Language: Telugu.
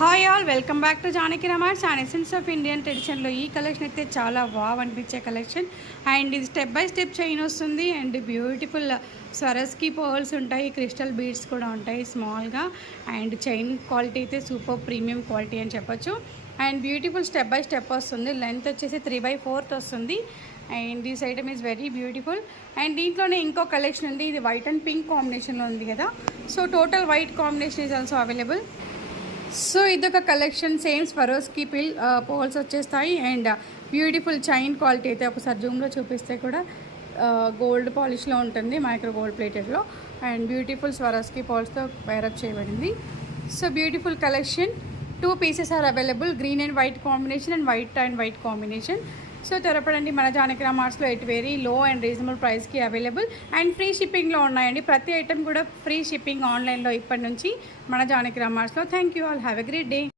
Hi all welcome back to Janaki Marts and essence of Indian ట్రెడిషన్లో ఈ కలెక్షన్ అయితే చాలా వావ్ అనిపించే కలెక్షన్. అండ్ ఇది స్టెప్ బై స్టెప్ చైన్ వస్తుంది అండ్ బ్యూటిఫుల్ స్వరస్కి పర్ల్స్ ఉంటాయి, క్రిస్టల్ బీడ్స్ కూడా ఉంటాయి స్మాల్గా. అండ్ చైన్ క్వాలిటీ అయితే సూపర్ ప్రీమియం క్వాలిటీ అని చెప్పొచ్చు. And beautiful step by step వస్తుంది. లెంత్ వచ్చేసి 3/4 వస్తుంది. And this item is very beautiful. And దీంట్లోనే ఇంకో కలెక్షన్ ఉంది, ఇది వైట్ అండ్ పింక్ కాంబినేషన్లో ఉంది కదా. So total white combination is also available. So ఇదొక కలెక్షన్, సేమ్ స్వరోస్కి పోల్స్ వచ్చేస్తాయి. అండ్ బ్యూటిఫుల్ చైన్ క్వాలిటీ అయితే ఒకసారి జూమ్లో చూపిస్తే కూడా గోల్డ్ పాలిష్లో ఉంటుంది, మైక్రో గోల్డ్ ప్లేటెడ్లో. అండ్ బ్యూటిఫుల్ స్వరోస్కి పోల్స్తో పేరప్ చేయబడింది. So beautiful collection. 2 pieces are available, green and white combination and white combination. So త్వరపడండి, మన జానకి మార్ట్స్లో at very low and reasonable ప్రైస్కి అవైలబుల్ అండ్ ఫ్రీ షిప్పింగ్లో ఉన్నాయండి. ప్రతి ఐటమ్ కూడా ఫ్రీ షిప్పింగ్ ఆన్లైన్లో ఇప్పటి నుంచి మన జానకి మార్ట్స్లో. Thank you all, have a great day.